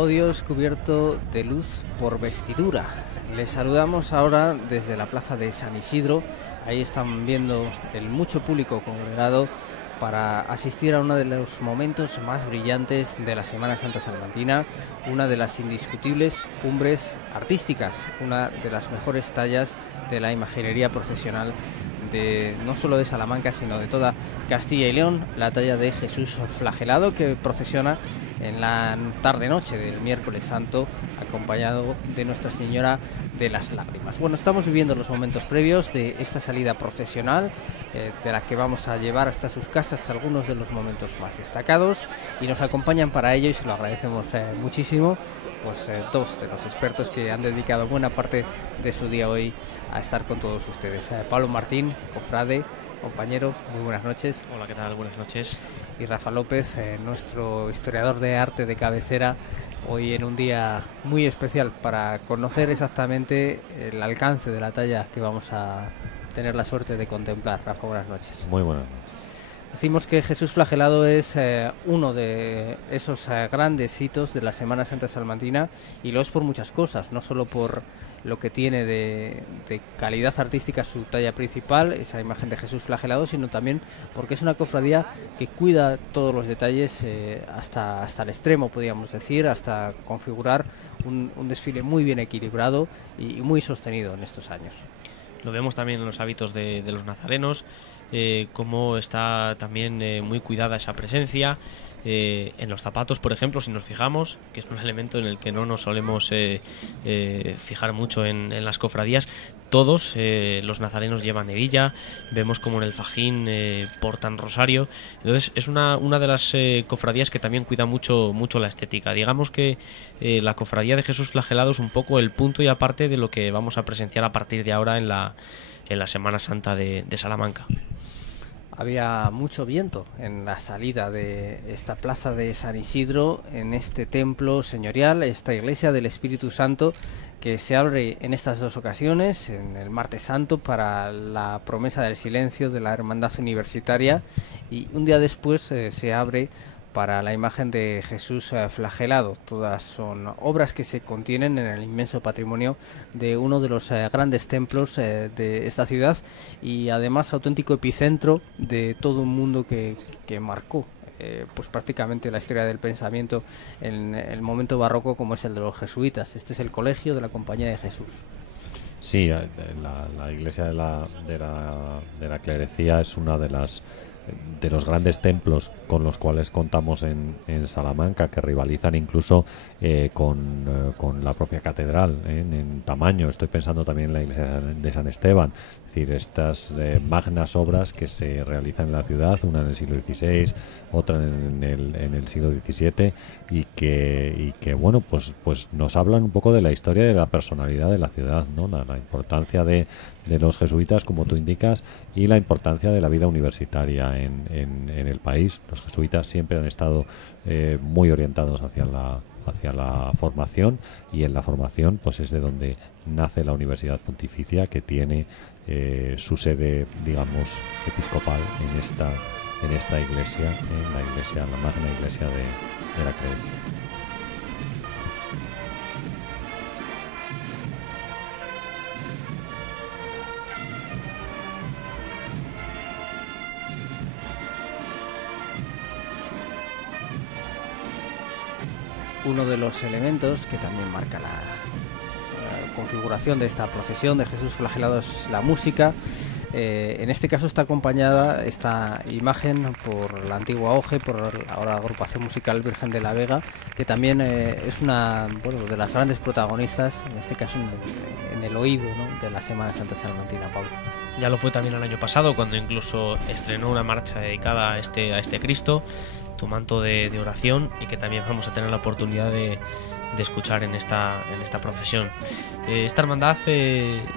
oh Dios, cubierto de luz por vestidura. Les saludamos ahora desde la plaza de San Isidro. Ahí están viendo el mucho público congregado para asistir a uno de los momentos más brillantes de la Semana Santa Salmantina, una de las indiscutibles cumbres artísticas, una de las mejores tallas de la imaginería procesional de no solo de Salamanca, sino de toda Castilla y León, la talla de Jesús flagelado, que procesiona en la tarde-noche del miércoles santo, acompañado de Nuestra Señora de las Lágrimas. Bueno, estamos viviendo los momentos previos de esta salida procesional, de la que vamos a llevar hasta sus casas algunos de los momentos más destacados, y nos acompañan para ello, y se lo agradecemos muchísimo, pues dos de los expertos que han dedicado buena parte de su día hoy a estar con todos ustedes. Pablo Martín, cofrade, compañero, muy buenas noches. Hola, ¿qué tal? Buenas noches. Y Rafa López, nuestro historiador de arte de cabecera, hoy en un día muy especial para conocer exactamente el alcance de la talla que vamos a tener la suerte de contemplar. Rafa, buenas noches. Muy buenas noches. Decimos que Jesús flagelado es uno de esos grandes hitos de la Semana Santa Salmantina, y lo es por muchas cosas, no solo por lo que tiene de calidad artística su talla principal, esa imagen de Jesús flagelado, sino también porque es una cofradía que cuida todos los detalles hasta el extremo, podríamos decir, hasta configurar un desfile muy bien equilibrado y muy sostenido en estos años. Lo vemos también en los hábitos de los nazarenos, cómo está también muy cuidada esa presencia. En los zapatos, por ejemplo, si nos fijamos, que es un elemento en el que no nos solemos fijar mucho en las cofradías, todos los nazarenos llevan hebilla, vemos como en el fajín portan rosario. Entonces es una de las cofradías que también cuida mucho la estética. Digamos que la cofradía de Jesús flagelado es un poco el punto y aparte de lo que vamos a presenciar a partir de ahora en la Semana Santa de Salamanca. Había mucho viento en la salida de esta plaza de San Isidro, en este templo señorial, esta iglesia del Espíritu Santo, que se abre en estas dos ocasiones, en el martes santo para la promesa del silencio de la Hermandad Universitaria, y un día después se abre para la imagen de Jesús flagelado. Todas son obras que se contienen en el inmenso patrimonio de uno de los grandes templos de esta ciudad, y además auténtico epicentro de todo un mundo que marcó pues prácticamente la historia del pensamiento en el momento barroco, como es el de los jesuitas. Este es el colegio de la Compañía de Jesús. Sí, la iglesia de la clerecía es una de los grandes templos con los cuales contamos en Salamanca, que rivalizan incluso con la propia catedral en tamaño. Estoy pensando también en la iglesia de San Esteban. Es decir, estas magnas obras que se realizan en la ciudad, una en el siglo XVI, otra en el siglo XVII, y que bueno, pues nos hablan un poco de la historia y de la personalidad de la ciudad, ¿no? La importancia de los jesuitas, como tú indicas, y la importancia de la vida universitaria en el país. Los jesuitas siempre han estado muy orientados hacia la formación, y en la formación pues es de donde nace la Universidad Pontificia, que tiene su sede, digamos, episcopal en esta iglesia, la magna iglesia de la Creencia. Uno de los elementos que también marca la configuración de esta procesión de Jesús flagelado es la música. En este caso está acompañada esta imagen por la antigua OGE, por ahora agrupación musical Virgen de la Vega, que también es una de las grandes protagonistas, en este caso en el oído, ¿no?, de la Semana Santa Salmantina, Pablo. Ya lo fue también el año pasado, cuando incluso estrenó una marcha dedicada a este Cristo, Tu manto de oración, y que también vamos a tener la oportunidad de escuchar en esta procesión. Esta hermandad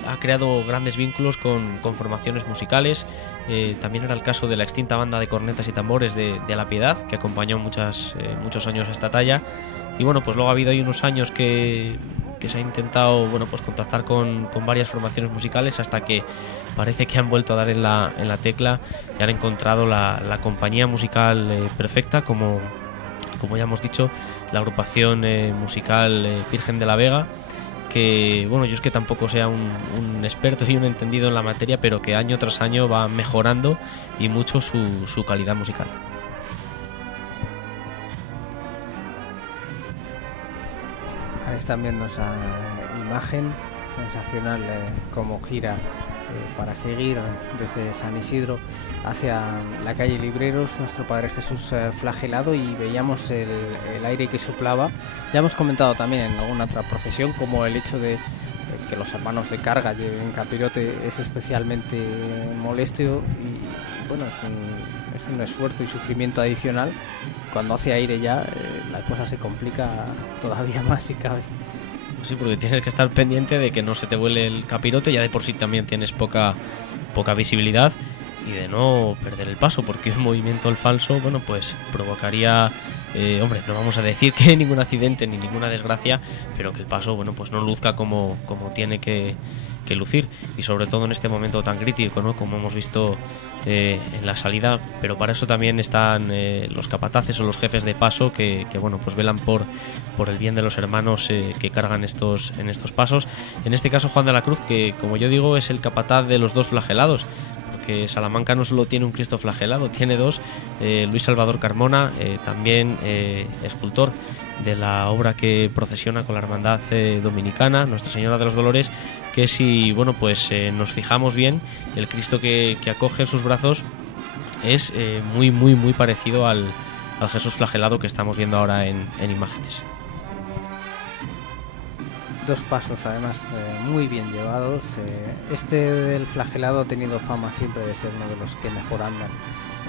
ha creado grandes vínculos con formaciones musicales. También era el caso de la extinta banda de cornetas y tambores de La Piedad, que acompañó muchos años a esta talla. Y bueno, pues luego ha habido ahí unos años que se ha intentado contactar con varias formaciones musicales, hasta que parece que han vuelto a dar en la tecla y han encontrado la compañía musical perfecta, como como ya hemos dicho, la agrupación musical Virgen de la Vega, que bueno, yo es que tampoco sea un experto y un entendido en la materia, pero que año tras año va mejorando y mucho su calidad musical. Ahí están viendo esa imagen sensacional, como gira para seguir desde San Isidro hacia la calle Libreros, nuestro Padre Jesús flagelado, y veíamos el aire que soplaba. Ya hemos comentado también en alguna otra procesión como el hecho de que los hermanos de carga lleven capirote es especialmente molesto, y bueno, es un esfuerzo y sufrimiento adicional. Cuando hace aire ya la cosa se complica todavía más si cabe. Sí, porque tienes que estar pendiente de que no se te vuele el capirote, ya de por sí también tienes poca visibilidad, y de no perder el paso, porque un movimiento al falso, bueno, pues provocaría, hombre, no vamos a decir que ningún accidente ni ninguna desgracia, pero que el paso, bueno, pues no luzca como tiene que lucir, y sobre todo en este momento tan crítico, ¿no? Como hemos visto en la salida. Pero para eso también están los capataces o los jefes de paso que bueno, pues velan por el bien de los hermanos que cargan en estos pasos. En este caso Juan de la Cruz, que como yo digo es el capataz de los dos flagelados, porque Salamanca no solo tiene un Cristo flagelado, tiene dos. Luis Salvador Carmona, también escultor de la obra que procesiona con la hermandad dominicana, Nuestra Señora de los Dolores, que si bueno, pues nos fijamos bien, el Cristo que acoge en sus brazos es muy parecido al Jesús flagelado que estamos viendo ahora en imágenes. Dos pasos además muy bien llevados. Este del flagelado ha tenido fama siempre de ser uno de los que mejor andan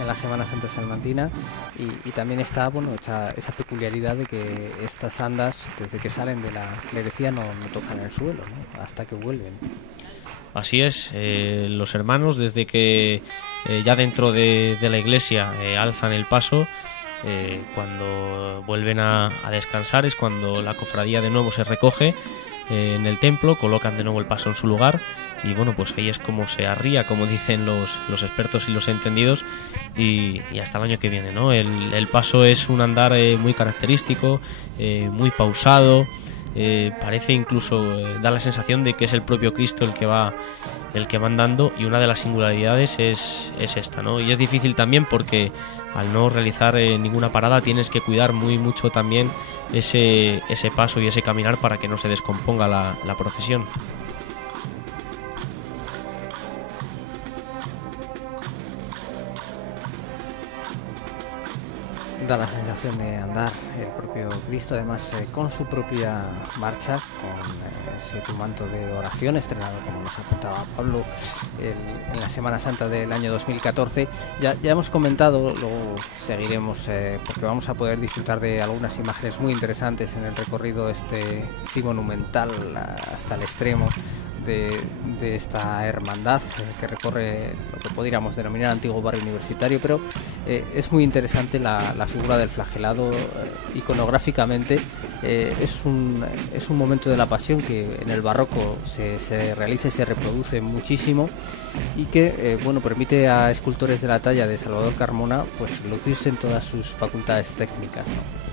en la Semana Santa salmantina, y también está bueno esa peculiaridad de que estas andas, desde que salen de la clerecía, no tocan el suelo, ¿no? Hasta que vuelven. Así es, los hermanos desde que ya dentro de la iglesia alzan el paso, cuando vuelven a descansar es cuando la cofradía de nuevo se recoge en el templo, colocan de nuevo el paso en su lugar, y bueno, pues ahí es como se arría, como dicen los expertos y los entendidos, y hasta el año que viene, ¿no? El paso es un andar muy característico, muy pausado, parece incluso, da la sensación de que es el propio Cristo el que va andando, y una de las singularidades es esta, ¿no? Y es difícil también porque al no realizar ninguna parada tienes que cuidar mucho también ese paso y ese caminar para que no se descomponga la procesión. Da la sensación de andar el propio Cristo, además con su propia marcha, con ese manto de oración estrenado, como nos apuntaba Pablo, en la Semana Santa del año 2014. Ya hemos comentado, luego seguiremos porque vamos a poder disfrutar de algunas imágenes muy interesantes en el recorrido sí monumental hasta el extremo de esta hermandad que recorre lo que podríamos denominar antiguo barrio universitario, pero es muy interesante la figura del flagelado. Iconográficamente es un momento de la pasión que en el barroco se realiza y se reproduce muchísimo, y que bueno, permite a escultores de la talla de Salvador Carmona pues lucirse en todas sus facultades técnicas, ¿no?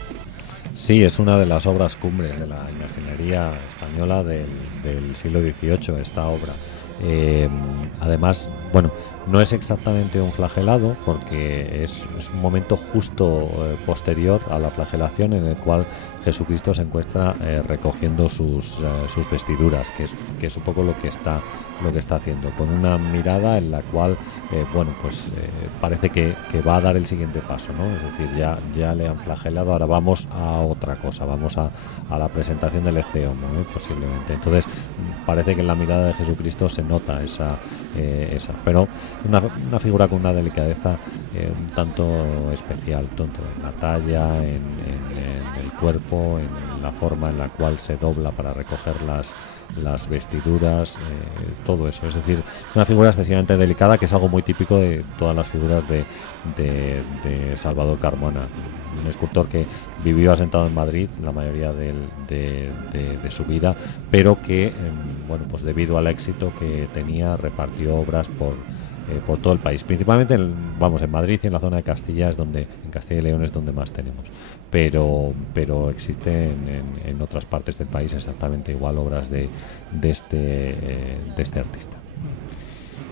Sí, es una de las obras cumbres de la imaginería española del siglo XVIII, esta obra. Además, bueno, no es exactamente un flagelado, porque es un momento justo posterior a la flagelación, en el cual Jesucristo se encuentra recogiendo sus vestiduras, que es un poco lo que está haciendo, con una mirada en la cual bueno, pues parece que va a dar el siguiente paso, ¿no? Es decir, ya le han flagelado, ahora vamos a otra cosa, vamos a la presentación del Ecceomo, ¿no? Posiblemente. Entonces parece que en la mirada de Jesucristo se nota esa pero una figura con una delicadeza un tanto especial, tanto en la talla, en el cuerpo, en la forma en la cual se dobla para recoger las vestiduras, todo eso. Es decir, una figura excesivamente delicada, que es algo muy típico de todas las figuras de Salvador Carmona, un escultor que vivió asentado en Madrid la mayoría de su vida, pero que bueno, pues debido al éxito que tenía, repartió obras por todo el país, principalmente en Madrid y en la zona de Castilla en Castilla y León es donde más tenemos, pero existen en otras partes del país exactamente igual obras de este artista.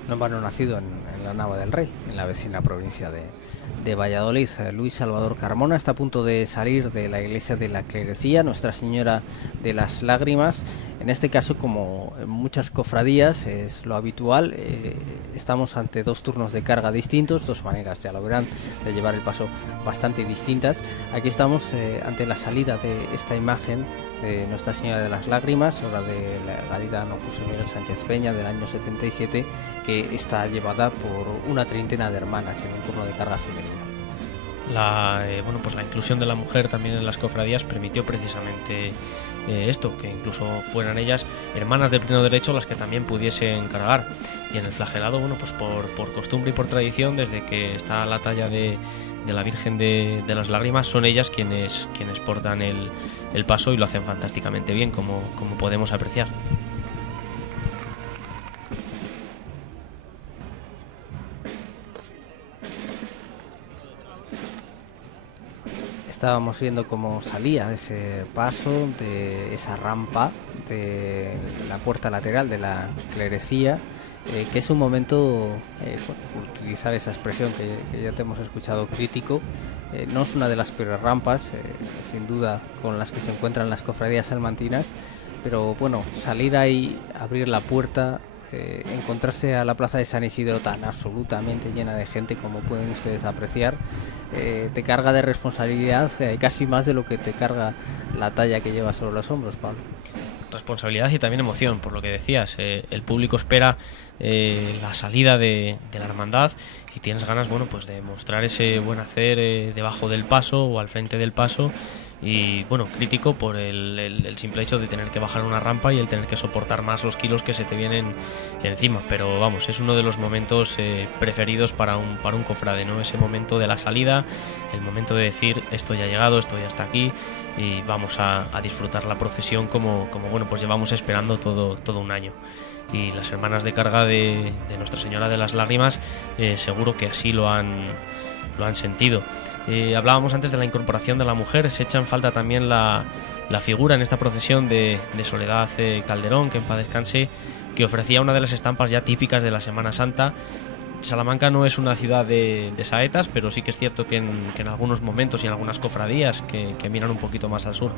No en vano nacido en la Nava del Rey, en la vecina provincia de Valladolid. Luis Salvador Carmona está a punto de salir de la iglesia de la Clerecía, Nuestra Señora de las Lágrimas. En este caso, como en muchas cofradías es lo habitual, estamos ante dos turnos de carga distintos, dos maneras, ya lo verán, de llevar el paso bastante distintas. Aquí estamos ante la salida de esta imagen de Nuestra Señora de las Lágrimas, obra de la gaditano José Miguel Sánchez Peña del año 77, que está llevada por una treintena de hermanas en un turno de carga femenino. La inclusión de la mujer también en las cofradías permitió precisamente esto, que incluso fueran ellas hermanas de pleno derecho las que también pudiesen cargar. Y en el flagelado, pues por costumbre y por tradición, desde que está la talla de la Virgen de las Lágrimas, son ellas quienes portan el paso y lo hacen fantásticamente bien, como podemos apreciar. Estábamos viendo cómo salía ese paso de esa rampa de la puerta lateral de la Clerecía, que es un momento, por utilizar esa expresión que ya te hemos escuchado, crítico. No es una de las peores rampas, sin duda, con las que se encuentran las cofradías salmantinas, pero bueno, salir ahí, abrir la puerta, encontrarse a la plaza de San Isidro tan absolutamente llena de gente como pueden ustedes apreciar, te carga de responsabilidad, casi más de lo que te carga la talla que llevas sobre los hombros, Pablo. Responsabilidad y también emoción, por lo que decías. El público espera la salida de la hermandad y tienes ganas, de mostrar ese buen hacer debajo del paso o al frente del paso. Y crítico por el simple hecho de tener que bajar una rampa y el tener que soportar más los kilos que se te vienen encima, pero es uno de los momentos preferidos para un cofrade, ¿no? Ese momento de la salida, el momento de decir esto ya ha llegado, esto ya está aquí y vamos a disfrutar la procesión como llevamos esperando todo un año. Y las hermanas de carga de Nuestra Señora de las Lágrimas seguro que así lo han sentido. Hablábamos antes de la incorporación de la mujer, se echa en falta también la figura en esta procesión de Soledad Calderón, que en paz descanse, que ofrecía una de las estampas ya típicas de la Semana Santa. Salamanca no es una ciudad de saetas, pero sí que es cierto que en algunos momentos y en algunas cofradías que miran un poquito más al sur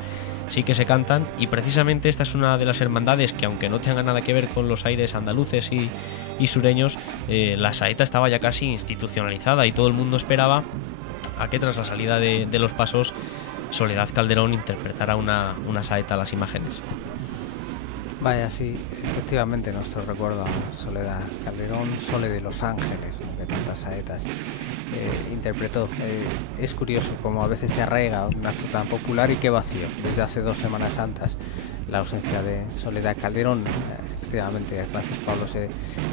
sí que se cantan, y precisamente esta es una de las hermandades que, aunque no tenga nada que ver con los aires andaluces y sureños, la saeta estaba ya casi institucionalizada y todo el mundo esperaba a que tras la salida de los pasos Soledad Calderón interpretara una saeta a las imágenes. Vaya, sí, efectivamente nuestro recuerdo a Soledad Calderón, Sole de los Ángeles, que tantas saetas interpretó. Es curioso cómo a veces se arraiga un acto tan popular y qué vacío. Desde hace 2 Semanas Santas la ausencia de Soledad Calderón. Efectivamente, gracias Pablo,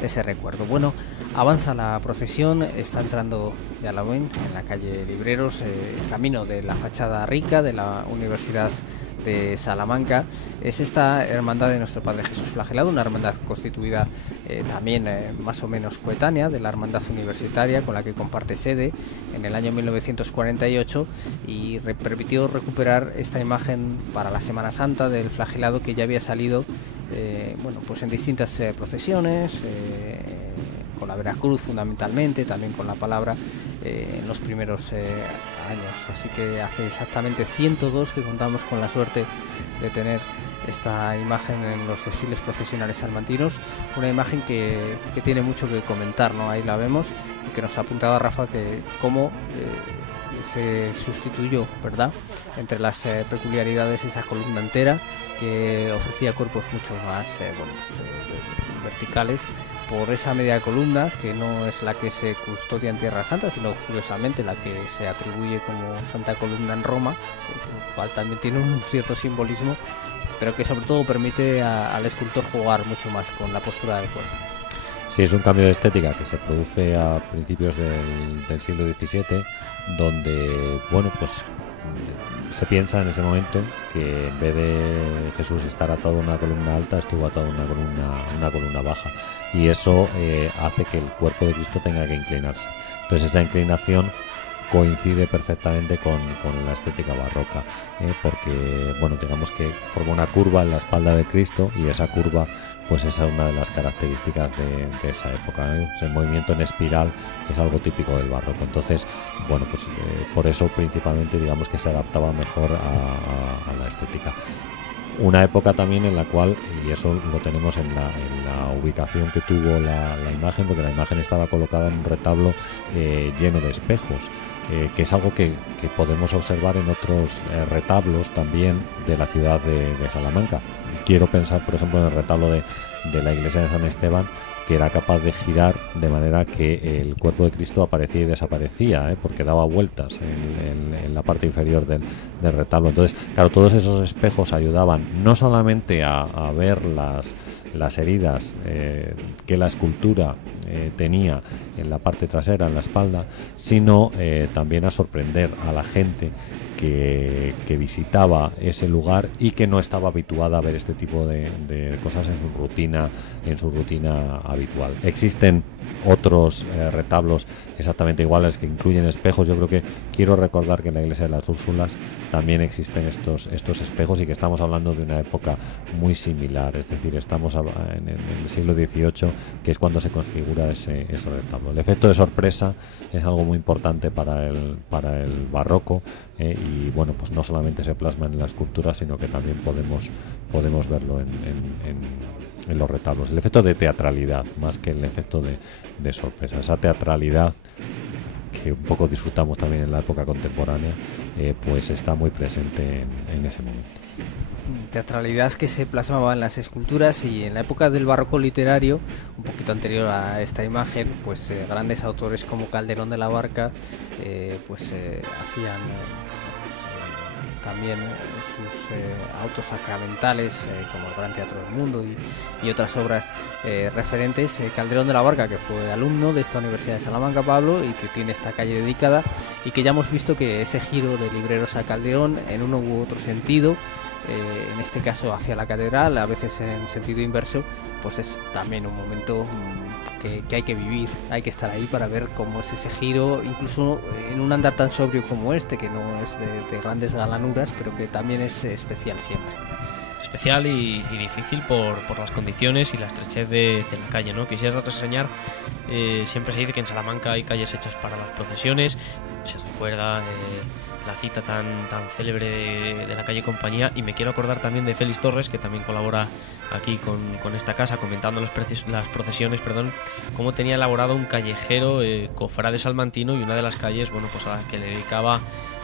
ese recuerdo. Bueno, avanza la procesión, está entrando, ya la ven, en la calle Libreros, camino de la fachada rica de la Universidad de Salamanca. Es esta hermandad de nuestro Padre Jesús Flagelado, una hermandad constituida también más o menos coetánea de la hermandad universitaria con la que comparte sede en el año 1948, y permitió recuperar esta imagen para la Semana Santa del Flagelado, que ya había salido en distintas procesiones, con la Veracruz fundamentalmente, también con la Palabra en los primeros años. Así que hace exactamente 102 que contamos con la suerte de tener esta imagen en los desfiles procesionales salmantinos, una imagen que tiene mucho que comentar, ¿no? Ahí la vemos, y que nos apuntaba Rafa que cómo se sustituyó, ¿verdad?, entre las peculiaridades, esa columna entera que ofrecía cuerpos mucho más verticales, por esa media columna que no es la que se custodia en Tierra Santa, sino curiosamente la que se atribuye como Santa Columna en Roma, lo cual también tiene un cierto simbolismo, pero que sobre todo permite al escultor jugar mucho más con la postura del cuerpo. Sí, es un cambio de estética que se produce a principios del siglo XVII, donde se piensa en ese momento que en vez de Jesús estar atado a una columna alta, estuvo atado a una columna baja, y eso hace que el cuerpo de Cristo tenga que inclinarse. Entonces esa inclinación coincide perfectamente con la estética barroca, porque bueno, digamos que forma una curva en la espalda de Cristo, y esa curva pues esa es una de las características de esa época, El movimiento en espiral es algo típico del barroco. Entonces, bueno, pues por eso principalmente digamos que se adaptaba mejor a la estética. Una época también en la cual, y eso lo tenemos en la ubicación que tuvo la imagen, porque la imagen estaba colocada en un retablo lleno de espejos, que es algo que podemos observar en otros retablos también de la ciudad de Salamanca. Quiero pensar, por ejemplo, en el retablo de la iglesia de San Esteban, que era capaz de girar de manera que el cuerpo de Cristo aparecía y desaparecía, porque daba vueltas en la parte inferior del retablo. Entonces, claro, todos esos espejos ayudaban no solamente a ver las heridas que la escultura tenía en la parte trasera, en la espalda, sino también a sorprender a la gente que visitaba ese lugar y que no estaba habituada a ver este tipo de cosas en su rutina habitual. Existen otros retablos exactamente iguales que incluyen espejos. Yo creo que quiero recordar que en la iglesia de las Úrsulas también existen estos espejos, y que estamos hablando de una época muy similar, es decir, estamos en el siglo XVIII, que es cuando se configura ese retablo. El efecto de sorpresa es algo muy importante para el barroco, y bueno, pues no solamente se plasma en la escultura, sino que también podemos verlo en los retablos. El efecto de teatralidad más que el efecto de sorpresa, esa teatralidad que un poco disfrutamos también en la época contemporánea, pues está muy presente en ese momento. Teatralidad que se plasmaba en las esculturas, y en la época del barroco literario, un poquito anterior a esta imagen, pues grandes autores como Calderón de la Barca hacían también sus autos sacramentales, como el Gran Teatro del Mundo y otras obras referentes. Calderón de la Barca, que fue alumno de esta Universidad de Salamanca, Pablo, y que tiene esta calle dedicada, y que ya hemos visto que ese giro de Libreros a Calderón en uno u otro sentido, en este caso hacia la catedral, a veces en sentido inverso, pues es también un momento que hay que vivir, hay que estar ahí para ver cómo es ese giro, incluso en un andar tan sobrio como este, que no es de grandes galanuras, pero que también es especial siempre. Especial y difícil por las condiciones y la estrechez de la calle, ¿no? Quisiera reseñar, siempre se dice que en Salamanca hay calles hechas para las procesiones. Se recuerda la cita tan célebre de la calle Compañía, y me quiero acordar también de Félix Torres, que también colabora aquí con esta casa, comentando las procesiones, cómo tenía elaborado un callejero cofrade salmantino, y una de las calles, bueno, pues a la que le dedicaba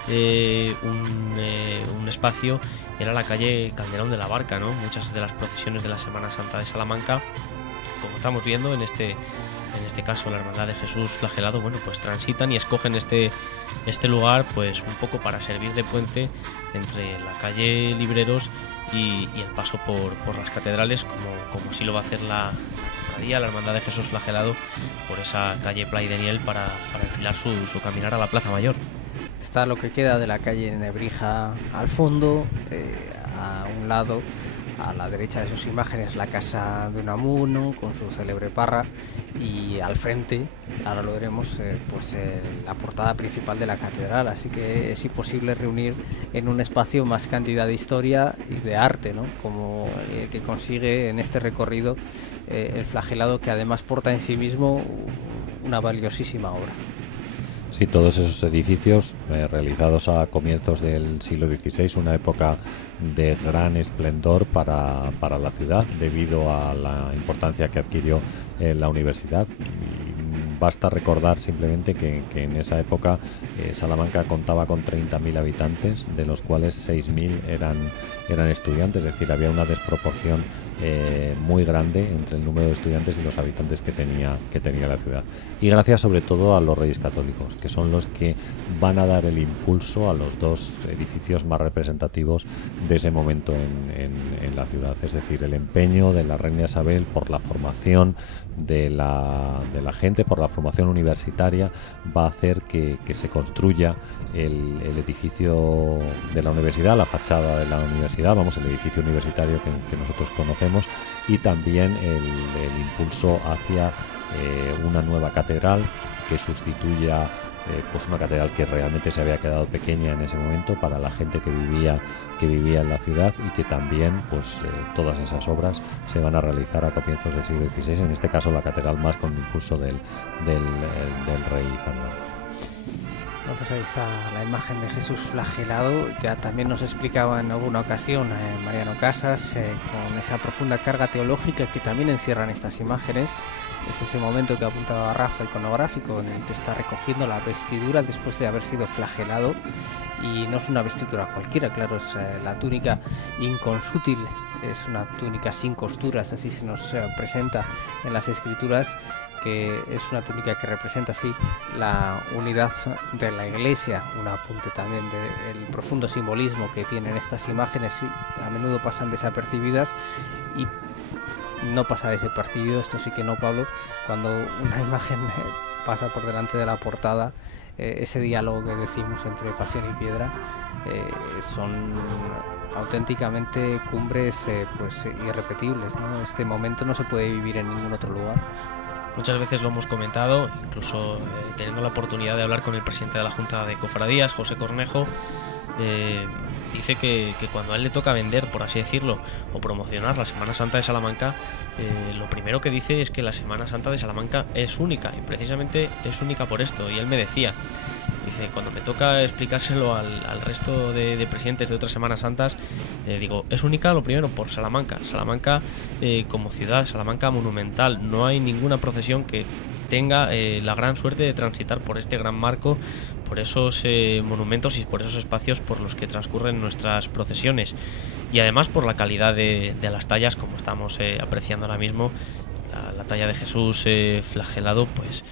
un espacio era la calle Calderón de la Barca, ¿no? Muchas de las procesiones de la Semana Santa de Salamanca, como estamos viendo en este caso la Hermandad de Jesús Flagelado, bueno, pues transitan y escogen este lugar, pues un poco para servir de puente entre la calle Libreros y el paso por las catedrales, como así lo va a hacer la Hermandad de Jesús Flagelado, por esa calle Play de Niel para enfilar su caminar a la Plaza Mayor. Está lo que queda de la calle Nebrija al fondo, a un lado, a la derecha de sus imágenes, la casa de Unamuno con su célebre parra, y al frente, ahora lo veremos, la portada principal de la catedral. Así que es imposible reunir en un espacio más cantidad de historia y de arte, ¿no? Como el que consigue en este recorrido el Flagelado, que además porta en sí mismo una valiosísima obra. Sí, todos esos edificios realizados a comienzos del siglo XVI, una época de gran esplendor para la ciudad debido a la importancia que adquirió la universidad. Y basta recordar simplemente que en esa época Salamanca contaba con 30.000 habitantes, de los cuales 6.000 eran estudiantes, es decir, había una desproporción muy grande entre el número de estudiantes y los habitantes que tenía la ciudad. Y gracias sobre todo a los Reyes Católicos, que son los que van a dar el impulso a los dos edificios más representativos de ese momento en la ciudad, es decir, el empeño de la reina Isabel por la formación, de la gente, por la formación universitaria, va a hacer que se construya el edificio de la universidad, la fachada de la universidad, vamos, el edificio universitario que nosotros conocemos, y también el impulso hacia una nueva catedral que sustituya pues una catedral que realmente se había quedado pequeña en ese momento para la gente que vivía en la ciudad, y que también pues todas esas obras se van a realizar a comienzos del siglo XVI, en este caso la catedral más con el impulso del rey Fernando. Bueno, pues ahí está la imagen de Jesús flagelado. Ya también nos explicaba en alguna ocasión Mariano Casas, con esa profunda carga teológica que también encierran estas imágenes. Es ese momento que apuntaba Rafa, iconográfico, en el que está recogiendo la vestidura después de haber sido flagelado. Y no es una vestidura cualquiera, claro, es la túnica inconsútil, es una túnica sin costuras, así se nos presenta en las escrituras, que es una túnica que representa así la unidad de la Iglesia. Un apunte también del profundo simbolismo que tienen estas imágenes, y a menudo pasan desapercibidas, y no pasa desapercibido, esto sí que no, Pablo, cuando una imagen pasa por delante de la portada. Ese diálogo que decimos entre pasión y piedra son auténticamente cumbres pues irrepetibles, ¿no? Este momento no se puede vivir en ningún otro lugar. Muchas veces lo hemos comentado, incluso teniendo la oportunidad de hablar con el presidente de la Junta de Cofradías, José Cornejo. Dice que cuando a él le toca vender, por así decirlo, o promocionar la Semana Santa de Salamanca, lo primero que dice es que la Semana Santa de Salamanca es única, y precisamente es única por esto. Y él me decía, dice, cuando me toca explicárselo al resto de presidentes de otras Semanas Santas, digo, es única lo primero por Salamanca, como ciudad, Salamanca monumental. No hay ninguna procesión que tenga la gran suerte de transitar por este gran marco, por esos monumentos y por esos espacios por los que transcurren nuestras procesiones, y además por la calidad de las tallas, como estamos apreciando ahora mismo. La talla de Jesús flagelado, pues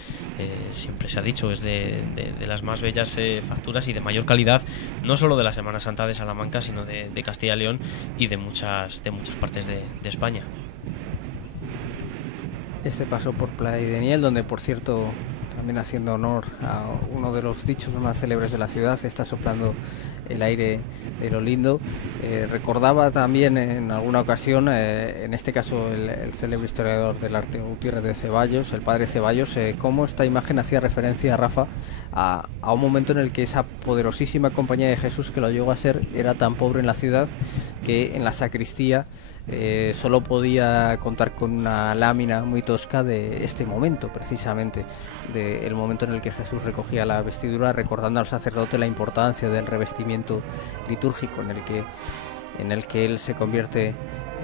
siempre se ha dicho, es de las más bellas facturas y de mayor calidad, no solo de la Semana Santa de Salamanca, sino de Castilla y León y de muchas partes de España. Este paso por Playa de Niel, donde por cierto, también haciendo honor a uno de los dichos más célebres de la ciudad, está soplando el aire de lo lindo. Recordaba también en alguna ocasión, en este caso el célebre historiador del arte Gutiérrez de Ceballos, el padre Ceballos, cómo esta imagen hacía referencia, Rafa, a un momento en el que esa poderosísima Compañía de Jesús, que lo llegó a ser, era tan pobre en la ciudad que en la sacristía solo podía contar con una lámina muy tosca de este momento, precisamente del momento en el que Jesús recogía la vestidura, recordando al sacerdote la importancia del revestimiento litúrgico en el que él se convierte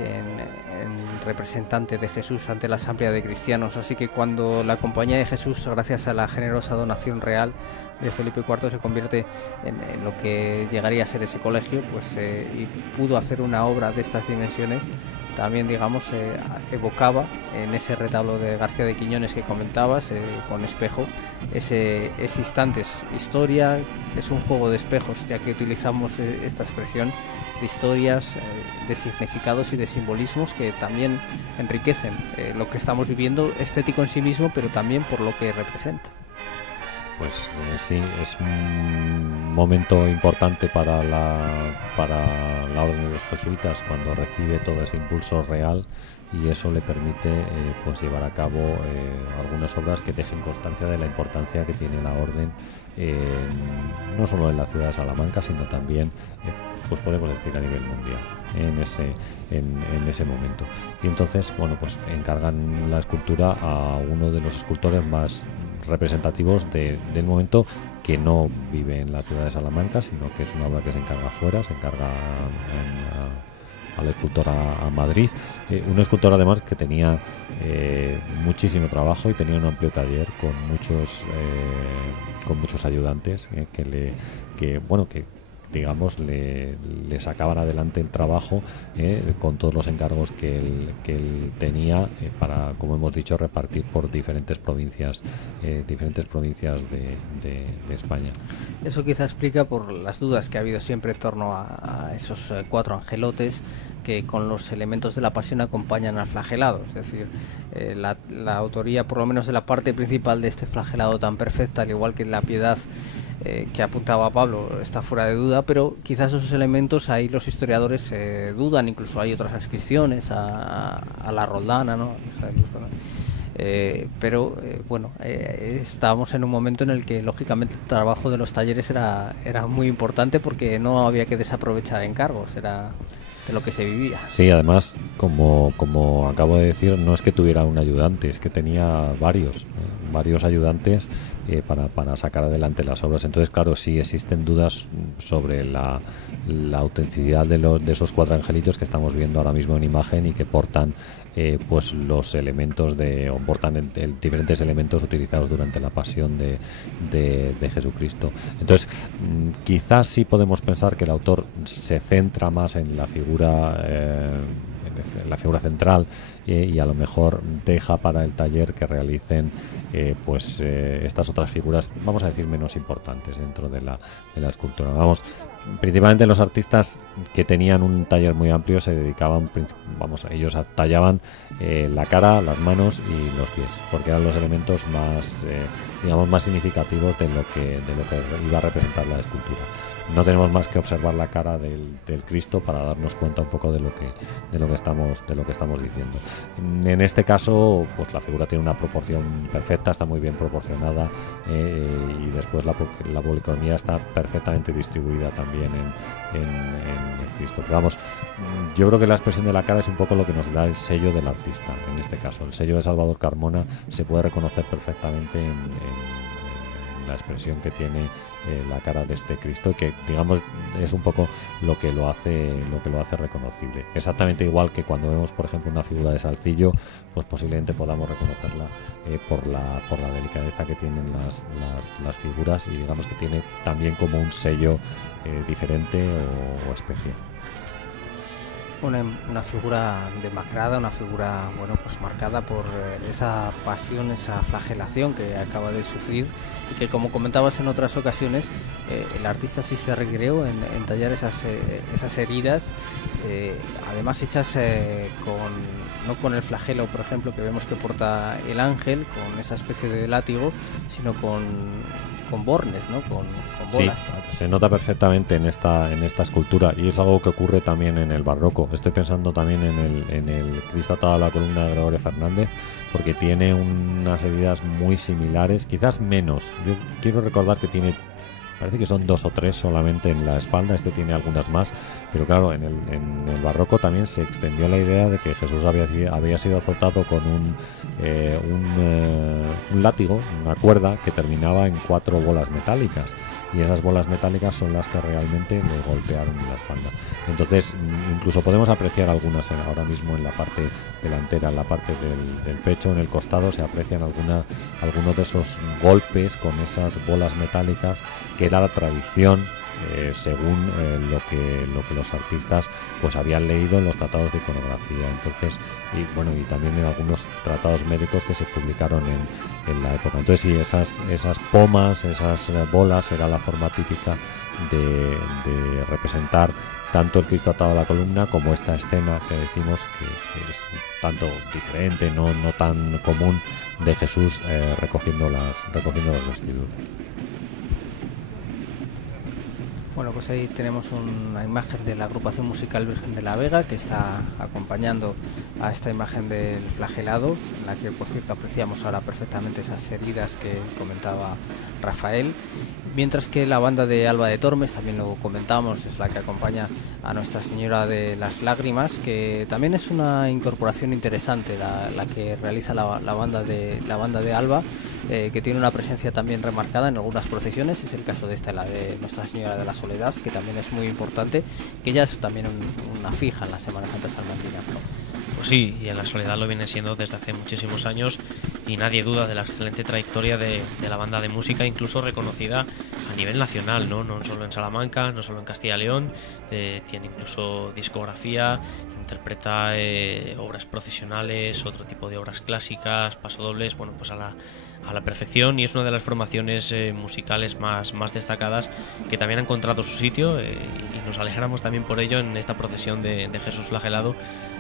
en representante de Jesús ante la asamblea de cristianos. Así que cuando la Compañía de Jesús, gracias a la generosa donación real de Felipe IV, se convierte en lo que llegaría a ser ese colegio, pues y pudo hacer una obra de estas dimensiones, también, digamos, evocaba en ese retablo de García de Quiñones que comentabas, con espejo, ese instante. Historia es un juego de espejos, ya que utilizamos esta expresión de historias, de significados y de simbolismos que también enriquecen lo que estamos viviendo, estético en sí mismo, pero también por lo que representa. Pues sí, es un momento importante para la Orden de los Jesuitas, cuando recibe todo ese impulso real, y eso le permite pues llevar a cabo algunas obras que dejen constancia de la importancia que tiene la Orden, no solo en la ciudad de Salamanca, sino también, pues podemos decir, a nivel mundial en ese momento. Y entonces, bueno, pues encargan la escultura a uno de los escultores más representativos del momento, que no vive en la ciudad de Salamanca, sino que es una obra que se encarga afuera, se encarga al escultor a Madrid, un escultor además que tenía muchísimo trabajo y tenía un amplio taller con muchos ayudantes que digamos le sacaban adelante el trabajo, con todos los encargos que él tenía, para, como hemos dicho, repartir por diferentes provincias de España. Eso quizá explica por las dudas que ha habido siempre en torno a esos 4 angelotes que con los elementos de la pasión acompañan al flagelado. Es decir, la autoría, por lo menos de la parte principal de este flagelado tan perfecta, al igual que la piedad que apuntaba Pablo, está fuera de duda, pero quizás esos elementos ahí los historiadores dudan. Incluso hay otras ascripciones a la Roldana, ¿no? Pero bueno, estábamos en un momento en el que lógicamente el trabajo de los talleres era muy importante, porque no había que desaprovechar encargos, era de lo que se vivía. Sí, además, como acabo de decir, no es que tuviera un ayudante, es que tenía varios ayudantes para sacar adelante las obras. Entonces, claro, sí existen dudas sobre la autenticidad de esos 4 angelitos que estamos viendo ahora mismo en imagen y que portan pues los elementos o portan diferentes elementos utilizados durante la pasión de Jesucristo. Entonces, quizás sí podemos pensar que el autor se centra más en la figura central, y a lo mejor deja para el taller que realicen estas otras figuras, vamos a decir, menos importantes dentro de la escultura. Principalmente los artistas que tenían un taller muy amplio se dedicaban, ellos tallaban la cara, las manos y los pies, porque eran los elementos más significativos de lo que iba a representar la escultura. No tenemos más que observar la cara del Cristo para darnos cuenta un poco de lo que estamos diciendo. En este caso, pues la figura tiene una proporción perfecta, está muy bien proporcionada, y después la policromía está perfectamente distribuida también en el Cristo. Pero vamos, yo creo que la expresión de la cara es un poco lo que nos da el sello del artista. En este caso, el sello de Salvador Carmona se puede reconocer perfectamente en la expresión que tiene la cara de este Cristo, que digamos es un poco lo que lo hace reconocible. Exactamente igual que cuando vemos, por ejemplo, una figura de Salcillo, pues posiblemente podamos reconocerla por la delicadeza que tienen las figuras, y digamos que tiene también como un sello diferente o especial. Una figura demacrada, una figura, bueno, pues marcada por esa pasión, esa flagelación que acaba de sufrir, y que, como comentabas en otras ocasiones, el artista sí se recreó en tallar esas heridas, además hechas no con el flagelo, por ejemplo, que vemos que porta el ángel, con esa especie de látigo, sino con bornes, ¿no? Con bolas. Sí, se nota perfectamente en esta escultura, y es algo que ocurre también en el barroco. Estoy pensando también en el Cristo atado a la columna de Gregorio Fernández, porque tiene unas heridas muy similares, quizás menos. Yo quiero recordar que parece que son 2 o 3 solamente en la espalda, este tiene algunas más, pero claro, en el barroco también se extendió la idea de que Jesús había sido azotado con un látigo, una cuerda que terminaba en 4 bolas metálicas, y esas bolas metálicas son las que realmente le golpearon en la espalda. Entonces, incluso podemos apreciar algunas ahora mismo en la parte delantera, en la parte del pecho, en el costado, se aprecian algunos de esos golpes con esas bolas metálicas, que era la tradición según lo que los artistas pues habían leído en los tratados de iconografía. Entonces, y también en algunos tratados médicos que se publicaron en la época. Entonces, sí, esas pomas, esas bolas, era la forma típica de representar tanto el Cristo atado a la columna como esta escena que decimos que es tanto diferente, no tan común, de Jesús recogiendo las vestiduras. Bueno, pues ahí tenemos una imagen de la agrupación musical Virgen de la Vega, que está acompañando a esta imagen del flagelado, en la que, por cierto, apreciamos ahora perfectamente esas heridas que comentaba Rafael, mientras que la banda de Alba de Tormes, también lo comentamos, es la que acompaña a Nuestra Señora de las Lágrimas, que también es una incorporación interesante la que realiza la banda de Alba, que tiene una presencia también remarcada en algunas procesiones. Es el caso de esta, la de Nuestra Señora de la Soledad, que también es muy importante, que ya es también una fija en la Semana Santa salmantina. Pues sí, y en la Soledad lo viene siendo desde hace muchísimos años, y nadie duda de la excelente trayectoria de la banda de música, incluso reconocida a nivel nacional, no solo en Salamanca, no solo en Castilla y León. Tiene incluso discografía, interpreta obras procesionales, otro tipo de obras clásicas, pasodobles, bueno, pues a la perfección, y es una de las formaciones musicales más destacadas, que también ha encontrado su sitio, y nos alegramos también por ello en esta procesión de Jesús flagelado,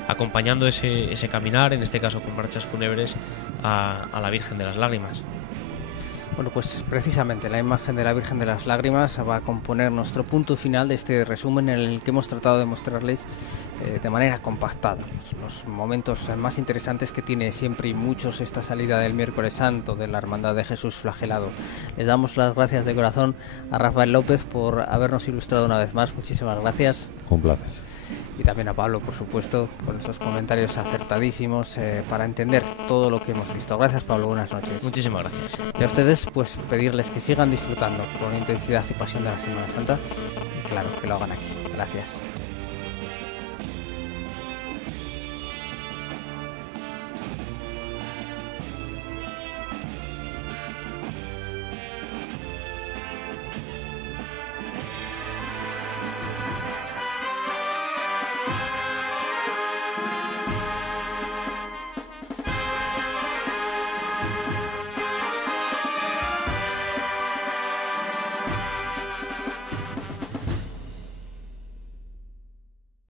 acompañando ese caminar, en este caso con marchas fúnebres, a la Virgen de las Lágrimas. Bueno, pues precisamente la imagen de la Virgen de las Lágrimas va a componer nuestro punto final de este resumen, en el que hemos tratado de mostrarles de manera compactada los momentos más interesantes que tiene siempre y muchos esta salida del Miércoles Santo de la Hermandad de Jesús flagelado. Les damos las gracias de corazón a Rafael López por habernos ilustrado una vez más. Muchísimas gracias. Un placer. Y también a Pablo, por supuesto, con esos comentarios acertadísimos para entender todo lo que hemos visto. Gracias, Pablo, buenas noches. Muchísimas gracias. Y a ustedes, pues pedirles que sigan disfrutando con intensidad y pasión de la Semana Santa, y claro, que lo hagan aquí. Gracias.